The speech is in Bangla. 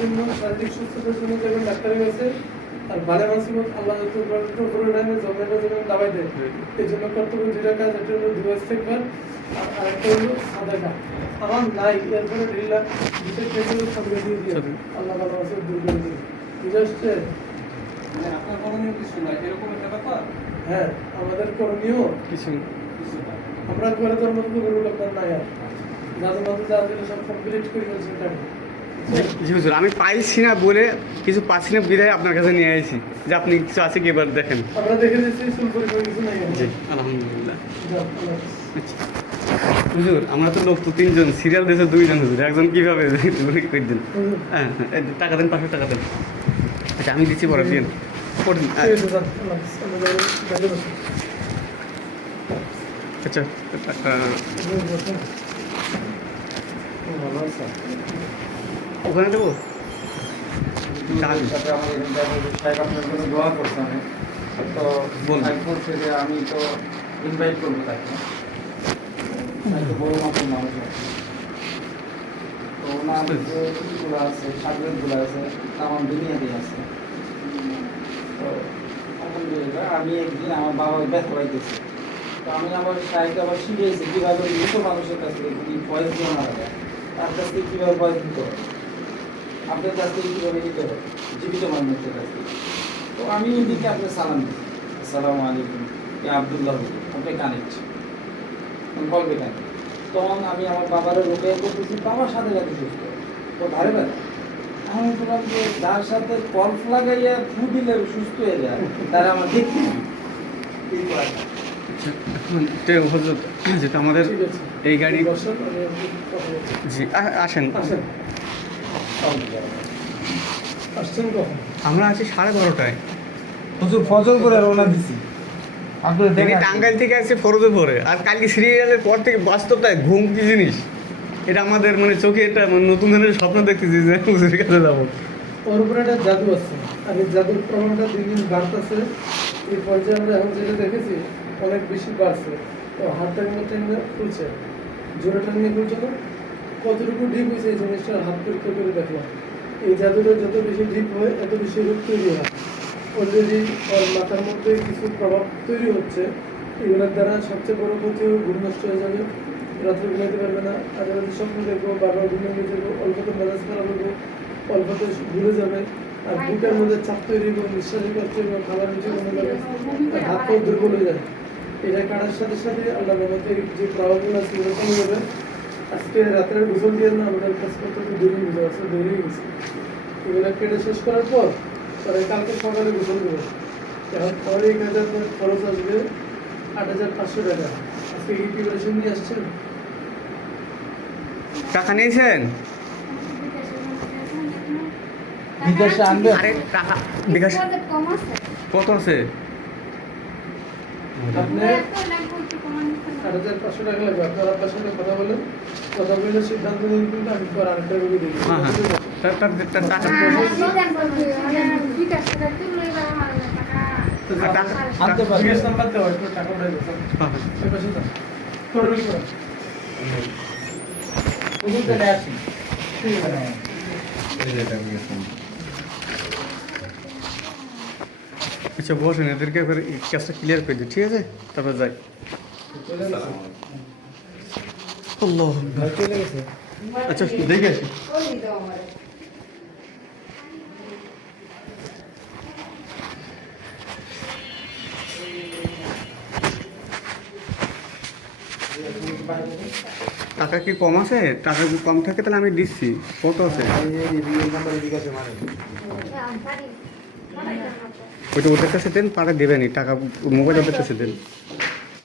জন্য শারীরিক সুস্থতার জন্য যাবেন ডাক্তারের কাছে আর ভালো মানসিক আল্লাহ পুরো টাইমে জমেটা যেন দাবাই দেয়। এই জন্য কর্তব্য দুইটা কাজ একটা হলো দিবস থাকবার আর আরেকটা হলো সাদা কাজ আমার নাই এরপরে রিলা দুটো কেটে সাদা দিয়ে দিয়ে আল্লাহ ভালো আছে দূর করে দিয়ে বুঝে আসছে মানে আপনার করণীয় কিছু না এরকম একটা ব্যাপার? হ্যাঁ আমাদের করণীয় কিছু কিছু না। আমরা করে তোর মতো গরু লোকজন নাই আর। যাদের মতো যা দিলে সব কমপ্লিট করে ফেলছে টাকা জি হুজুর আমি পাইছি না বলে কিছু পাচ্ছি না বিদায় আপনার কাছে নিয়ে আসি যে আপনি কিছু আছে কি এবার দেখেন। জি আলহামদুলিল্লাহ। হুজুর আমরা তো লোক তো তিনজন সিরিয়াল দিয়েছে দুইজন হুজুর একজন কীভাবে করে দিন? হ্যাঁ হ্যাঁ, টাকা দেন পাঁচশো টাকা দেন। আচ্ছা আমি দিচ্ছি পরে দিন করে। আচ্ছা টাকা হুজুর, বসুন। ভালো আছে ওখানে দেবো? আমি তো ইনভাইট করব তাকে। বড় মাপের মানুষ আছে। তো ওনার যে ইগুলো আছে আমার আছে তো আমি একদিন আমার বাবা ব্যথা পাইতেছি তো আমি আমার সাহেবকে আবার শিখিয়েছি কীভাবে মৃত মানুষের কাছ থেকে দিয়ে মারা যায় তার কাছ থেকে কীভাবে পয়সা দিতে হবে আপনার কাছ থেকে কীভাবে দিতে হবে? জীবিত মানুষের কাছ থেকে। তো আমি এদিকে আপনার সালাম দিচ্ছি। আসসালামু আলাইকুম। এ আবদুল্লাহ আপনি কানেক্ট কলবে কানেক্ট তখন আমি আমার বাবার লোকে করতেছি। বাবার সাথে সাথে সুস্থ তো ধারে ধারে আমি বললাম যে যার সাথে কলফ লাগাইয়া ফু দিলে সুস্থ হয়ে যায় তারা আমার করাটা। আচ্ছা যেটা আমাদের এই গাড়ি বলছি। জি আসেন। আসছেন কখন? আমরা আছি সাড়ে বারোটায়। হুজুর ফজর করে রওনা দিছি। দেখি টাঙ্গাইল থেকে আসছে ফরজে পরে আর কালকে সিরিয়ালের পর থেকে বাস্তবটায় ঘুম কি জিনিস। এটা আমাদের মানে চোখে এটা মানে নতুন ধরনের স্বপ্ন দেখতেছি যে হুজুরের কাছে যাব। ওর উপরে একটা জাদু আছে। আর এই জাদুর প্রমাণটা দিন দিন বাড়তেছে। এই পর্যায়ে আমরা এখন যেটা দেখেছি অনেক বেশি বাড়ছে। তো হাতটা কিন্তু টেনে খুলছে জোরে টেনে খুলছে না কতটুকু ডিপ হয়েছে এই জিনিসটা হাত পরীক্ষা করে দেখলাম এই জাদুটা যত বেশি ডিপ হয়, এত বেশি রূপ তৈরি হয়। অলরেডি ওর মাথার মধ্যে কিছু প্রভাব তৈরি হচ্ছে। এগুলোর দ্বারা সবচেয়ে বড় ক্ষতি ঘুম নষ্ট হয়ে যাবে, রাত্রে ঘুমাইতে পারবে না। আজ রাতে স্বপ্ন দেখব, বারবার ঘুমিয়ে গিয়ে দেখব অল্পতে মেজাজ খারাপ হবে অল্পতে ঘুরে যাবে। আর বুকের মধ্যে চাপ তৈরি হবে নিঃশ্বাসে কষ্ট হবে খাবার নিচে কমে যাবে হাত পা দুর্বল হয়ে যাবে। এটা কাটার সাথে সাথে আল্লাহ রহমতে যে প্রভাবগুলো আছে, সেগুলো কমে যাবে। আজকে রাত্রে গোসল দিয়ে না আমাদের কাজ করতে একটু দেরি হয়ে যাচ্ছে দেরি হয়ে গেছে। এগুলো কেটে শেষ করার পর পরে কালকে সকালে গোসল দেবো এখন পরে এই কাজে আপনার খরচ আসবে আট হাজার পাঁচশো টাকা। আজকে কি প্রিপারেশন নিয়ে আসছেন? টাকা নিয়েছেন? বিদেশে আনবে? আরে টাকা। বিকাশ কম কত আছে? আপনি আট হাজার পাঁচশো টাকা লাগবে। আপনার আপনার সাথে কথা বলেন। বলে সিদ্ধান্ত নিন কিন্তু আমি আরেকটা রুগী দেখি হ্যাঁ হ্যাঁ হ্যাঁ, হ্যাঁ। আছে আচ্ছা বসেন এদেরকে কাজটা ক্লিয়ার করে দিই ঠিক আছে তারপর যাই আচ্ছা টাকা কি কম আছে? টাকা যদি কম থাকে, তাহলে আমি দিচ্ছি। কত আছে? ওইটা ওদের কাছে দেন পাড়া দেবেনি টাকা মোবাইল ওদের কাছে দেন।